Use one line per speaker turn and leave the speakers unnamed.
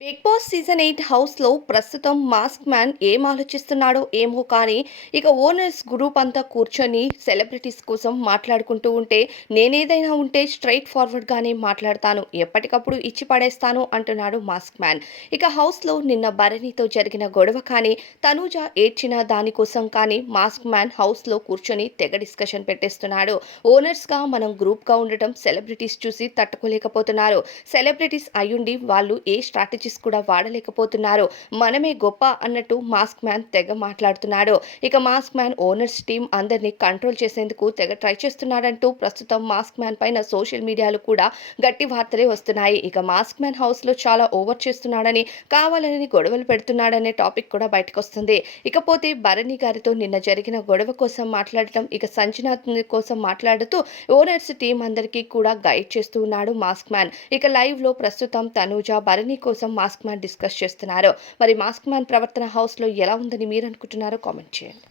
Big boss season eight హౌస్లో ప్రస్తుతం mask man ఏం ఆలోచిస్తున్నాడో ఏమో కానీ ఇక ఓనర్స్ గ్రూప్ అంతా కూర్చొని సెలబ్రిటీస్ కోసం మాట్లాడుకుంటూ ఉంటే నేనేదైనా ఉంటే స్ట్రైట్ ఫార్వర్డ్గానే మాట్లాడతాను. ఎప్పటికప్పుడు ఇచ్చి పడేస్తాను అంటున్నాడు మాస్క్ మ్యాన్. ఇక హౌస్లో నిన్న భరణితో జరిగిన గొడవ కానీ తనూజ ఏడ్చిన దానికోసం కానీ మాస్క్ మ్యాన్ హౌస్లో కూర్చొని తెగ డిస్కషన్ పెట్టేస్తున్నాడు. ఓనర్స్గా మనం గ్రూప్గా ఉండటం సెలబ్రిటీస్ చూసి తట్టుకోలేకపోతున్నారు. సెలబ్రిటీస్ అయ్యుండి వాళ్ళు ఏ స్ట్రాటజీస్ కూడా వాడలేకపోతున్నారు. మనమే గొప్ప అన్నట్టు మాస్క్ మ్యాన్ తెగ మాట్లాడుతున్నాడు. ఇక మాస్క్ మ్యాన్ ఓనర్స్ టీం అందరినీ కంట్రోల్ చేసేందుకు తెగ ట్రై చేస్తున్నాడంటూ ప్రస్తుతం మాస్క్ మ్యాన్ పైన సోషల్ మీడియాలో కూడా గట్టి వార్తలే వస్తున్నాయి. ఇక మాస్క్ మ్యాన్ హౌస్లో చాలా ఓవర్ చేస్తున్నాడని కావాలని గొడవలు పెడుతున్నాడనే టాపిక్ కూడా బయటకు వస్తుంది ఇకపోతే భరణి గారితో నిన్న జరిగిన గొడవ కోసం మాట్లాడటం ఇక సంజనాథ్ కోసం మాట్లాడుతూ ఓనర్స్ టీం అందరికీ కూడా గైడ్ చేస్తూ ఉన్నాడు మాస్క్ మ్యాన్. ఇక లైవ్లో ప్రస్తుతం తనూజ భరణి కోసం మాస్క్ మ్యాన్ డిస్కస్ చేస్తున్నారు. మరి మాస్క్ మ్యాన్ ప్రవర్తన హౌస్లో ఎలా ఉందని మీరు అనుకుంటున్నారో కామెంట్ చేయండి.